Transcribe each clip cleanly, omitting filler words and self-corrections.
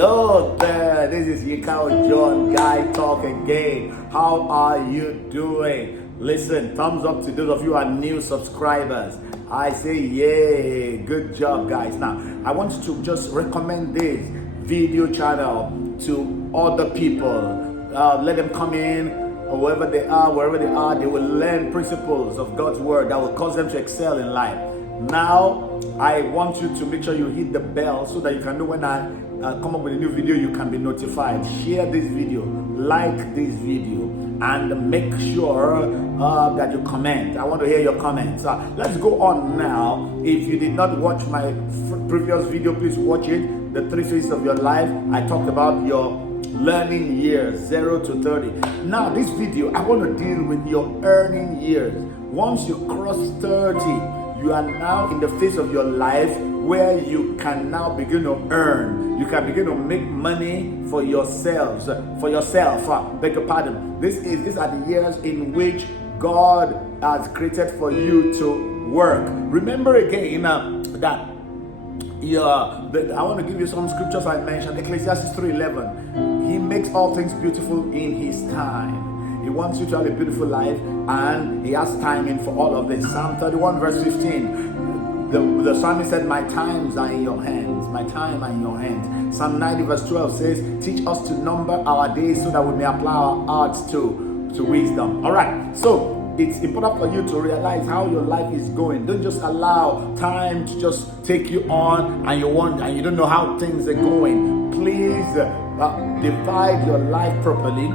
Hello there, this is Yikao John Guy Talk again. How are you doing? Listen, thumbs up to those of you who are new subscribers. I say yay, good job guys. Now, I want to just recommend this video channel to other people. Let them come in, or wherever they are, they will learn principles of God's word that will cause them to excel in life. Now, I want you to make sure you hit the bell so that you can know when I come up with a new video, you can be notified. Share this video, like this video, and make sure that you comment. I want to hear your comments. Let's go on now. If you did not watch my previous video, please watch it. The 3 phases of your life. I talked about your learning years, 0 to 30. Now, this video, I want to deal with your earning years. Once you cross 30, you are now in the phase of your life where you can now begin to earn. You can begin to make money for yourselves. Beg your pardon. These are the years in which God has created for you to work. Remember again that I want to give you some scriptures I mentioned. Ecclesiastes 3:11. He makes all things beautiful in His time. He wants you to have a beautiful life, and He has timing for all of this. Psalm 31 verse 15. The psalmist said, my times are in your hands. My time are in your hands. Psalm 90 verse 12 says, teach us to number our days so that we may apply our arts to wisdom. All right. So it's important for you to realize how your life is going. Don't just allow time to just take you on and you don't know how things are going. Please divide your life properly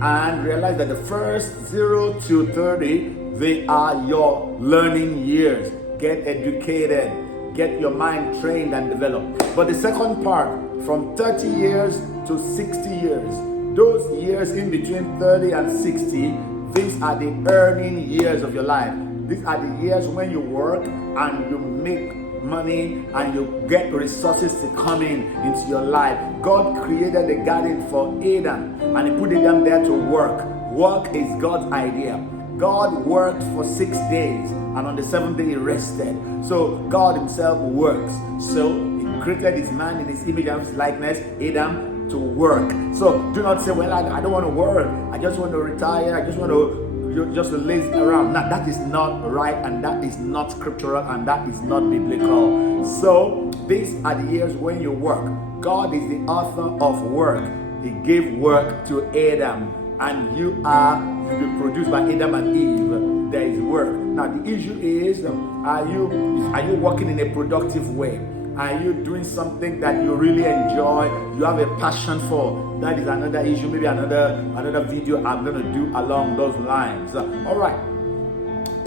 and realize that the first 0 to 30, they are your learning years. Get educated, get your mind trained and developed. But the second part, from 30 years to 60 years, those years in between 30 and 60, these are the earning years of your life. These are the years when you work and you make money and you get resources to come into your life. God created a garden for Adam and He put Adam there to work. Work is God's idea. God worked for 6 days and on the 7th day He rested. So God Himself works. So He created His man in His image and His likeness, Adam, to work. So do not say, well, I don't want to work. I just want to retire. I just want to just laze around. Now, that is not right, and that is not scriptural, and that is not biblical. So these are the years when you work. God is the author of work. He gave work to Adam, and you've been produced by Adam and Eve. There is work. Now the issue is, are you working in a productive way? Are you doing something that you really enjoy, you have a passion for? That is another issue, maybe another video I'm going to do along those lines. All right.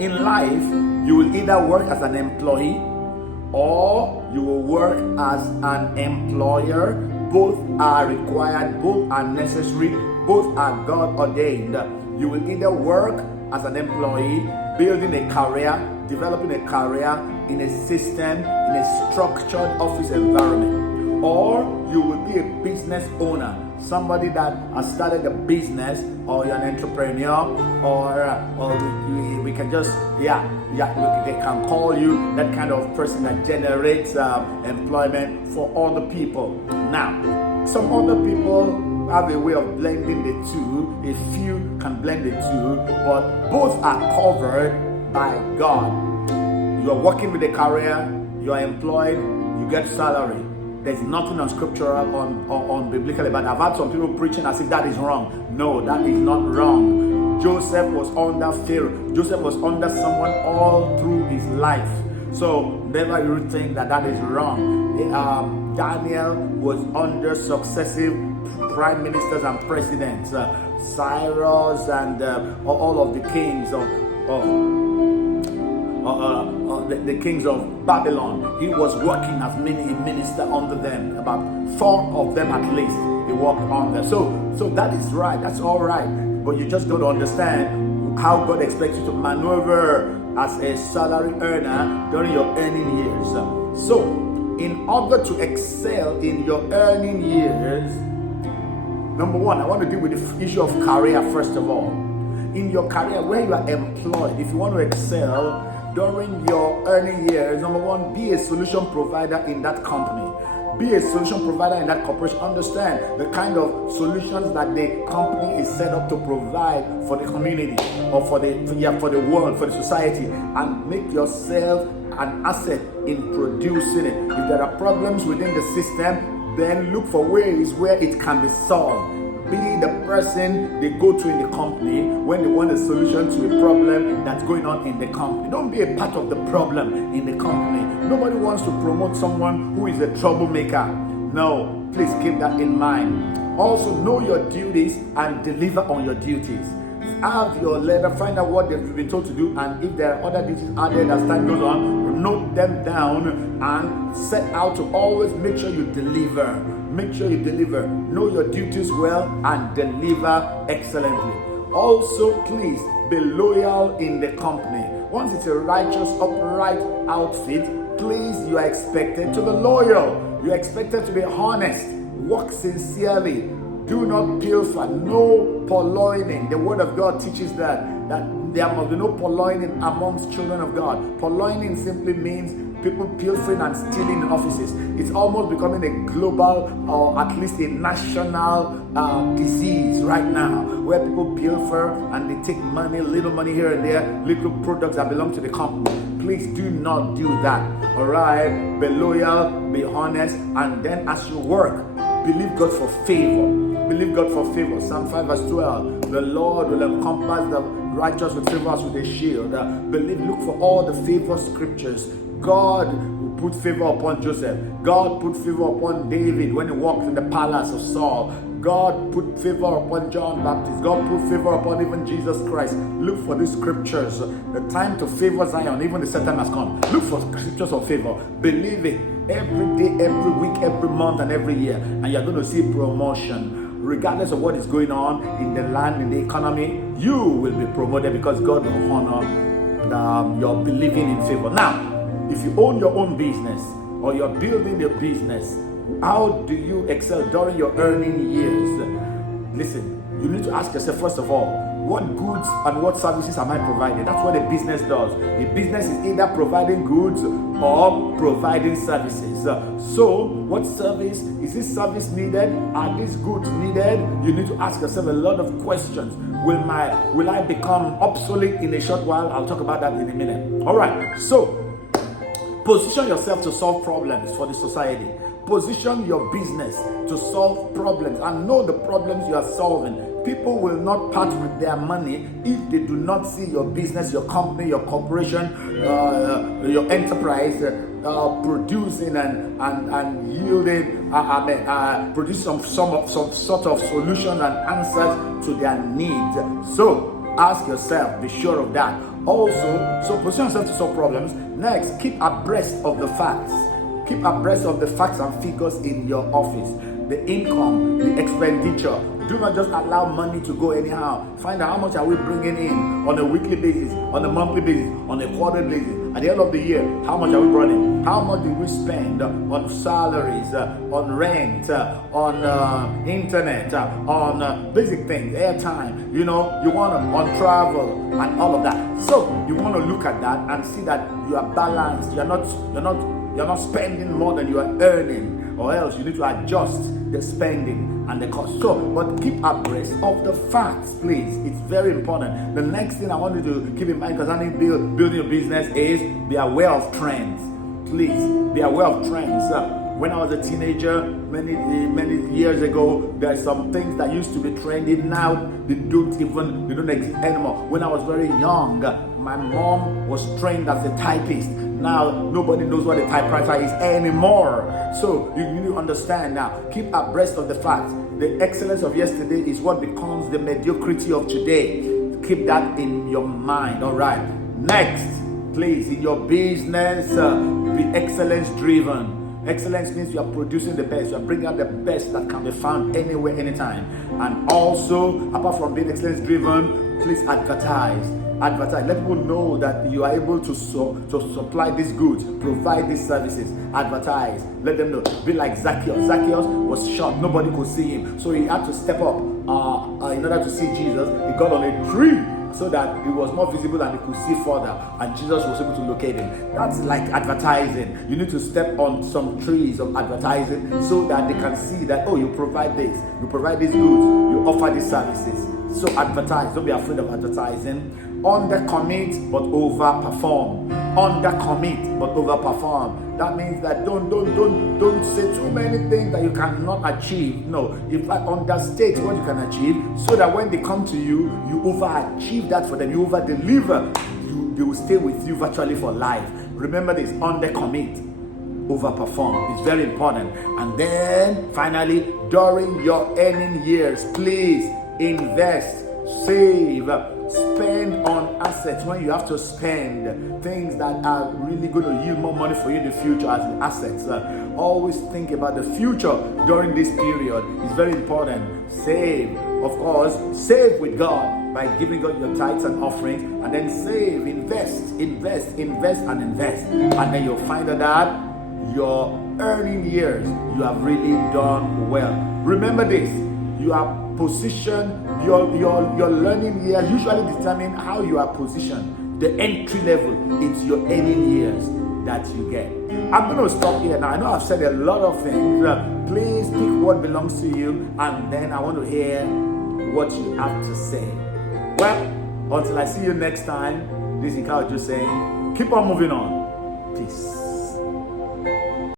In life, you will either work as an employee or you will work as an employer. Both are required, both are necessary, both are God ordained. You will either work as an employee, building a career, developing a career in a system, in a structured office environment, or you will be a business owner, somebody that has started a business, or you're an entrepreneur, or we can just we can call you that kind of person that generates employment for other people. Now, some other people have a way of blending the two. A few can blend the two, but both are covered by God. You are working with a career, you are employed, you get salary. There's nothing unscriptural on biblical about it. I've had some people preaching as if that is wrong. No, that is not wrong. Joseph was under Pharaoh. Joseph was under someone all through his life. So never you think that is wrong. Daniel was under successive prime ministers and presidents. Cyrus and all of the kings the kings of Babylon. He was working as a minister under them. About 4 of them at least he worked under. So that is right. That's all right. But you just got to understand how God expects you to maneuver as a salary earner during your earning years. So in order to excel in your earning years, number one, I want to deal with the issue of career first of all. In your career, where you are employed, if you want to excel during your earning years, number one, be a solution provider in that company. Be a solution provider in that corporation. Understand the kind of solutions that the company is set up to provide for the community or for the world, for the society, and make yourself an asset in producing it. If there are problems within the system, then look for ways where it can be solved. Be the person they go to in the company when they want a solution to a problem that's going on in the company. Don't be a part of the problem in the company. Nobody wants to promote someone who is a troublemaker. No, please keep that in mind. Also, know your duties and deliver on your duties. Have your letter, find out what they've been told to do, and if there are other duties added as time goes on, note them down and set out to always make sure you deliver. Make sure you deliver. Know your duties well and deliver excellently. Also, please be loyal in the company. Once it's a righteous, upright outfit, please, you are expected to be loyal. You are expected to be honest. Work sincerely. Do not pilfer. No purloining. The word of God teaches that there must be no purloining amongst children of God. Purloining simply means people pilfering and stealing in offices. It's almost becoming a global or at least a national disease right now, where people pilfer and they take money, little money here and there, little products that belong to the company. Please do not do that. All right, be loyal, be honest, and then as you work, believe God for favor. Believe God for favor. Psalm 5 verse 12. The Lord will encompass the righteous with favor as with a shield. Look for all the favor scriptures. God put favor upon Joseph. God put favor upon David when he walked in the palace of Saul. God put favor upon John Baptist. God put favor upon even Jesus Christ. Look for these scriptures. The time to favor Zion, even the set time has come. Look for scriptures of favor. Believe it every day, every week, every month, and every year. And you're going to see promotion. Regardless of what is going on in the land, in the economy, you will be promoted because God will honor your believing in favor. Now, if you own your own business or you're building your business, how do you excel during your earning years? Listen, you need to ask yourself, first of all, what goods and what services am I providing? That's what a business does. A business is either providing goods or providing services. So, what service? Is this service needed? Are these goods needed? You need to ask yourself a lot of questions. Will I become obsolete in a short while? I'll talk about that in a minute. All right, so position yourself to solve problems for the society. Position your business to solve problems and know the problems you are solving. People will not part with their money if they do not see your business, your company, your corporation, your enterprise producing and yielding, producing some sort of solution and answers to their needs. So ask yourself, be sure of that. Also, so position yourself to solve problems. Next, keep abreast of the facts. Keep abreast of the facts and figures in your office. The income, the expenditure. Do not just allow money to go anyhow. Find out how much are we bringing in on a weekly basis, on a monthly basis, on a quarterly basis. At the end of the year, how much are we running? How much do we spend on salaries, on rent, on internet, on basic things, airtime, you want on travel and all of that. So you want to look at that and see that you are balanced. You're not spending more than you are earning, or else you need to adjust the spending and the cost. So, but keep abreast of the facts, please. It's very important. The next thing I want you to keep in mind concerning building your business is be aware of trends. Please, be aware of trends. When I was a teenager, many years ago, there are some things that used to be trendy. Now they don't exist anymore. When I was very young, my mom was trained as a typist. Now nobody knows what a typewriter is anymore. So you need to understand now. Keep abreast of the facts. The excellence of yesterday is what becomes the mediocrity of today. Keep that in your mind. All right. Next, please, in your business, be excellence driven. Excellence means you are producing the best. You are bringing out the best that can be found anywhere, anytime. And also, apart from being excellence driven, please advertise. Let people know that you are able to supply these goods, provide these services. Advertise. Let them know. Be like Zacchaeus. Zacchaeus was short. Nobody could see him. So he had to step up in order to see Jesus. He got on a tree so that it was more visible and they could see further, and Jesus was able to locate him. That's like advertising. You need to step on some trees of advertising so that they can see that, oh, you provide this, you provide these goods, you offer these services. So advertise. Don't be afraid of advertising. Undercommit but overperform. Undercommit but overperform. That means that don't say too many things that you cannot achieve. No, in fact, understate what you can achieve, so that when they come to you, you overachieve that for them. You over deliver. They will stay with you virtually for life. Remember this: undercommit, overperform. It's very important. And then finally, during your earning years, please invest, save, spend on assets. When you have to spend things that are really going to yield more money for you in the future as assets, always think about the future during this period. It's very important. Save, of course, save with God by giving God your tithes and offerings, and then save, invest, and then you'll find that your earning years, you have really done well. Remember this: you are positioned, your learning years usually determine how you are positioned. The entry level, it's your earning years that you get. I'm going to stop here now. I know I've said a lot of things. Please pick what belongs to you, and then I want to hear what you have to say. Well, until I see you next time, this is Ika Ojo saying, keep on moving on. Peace.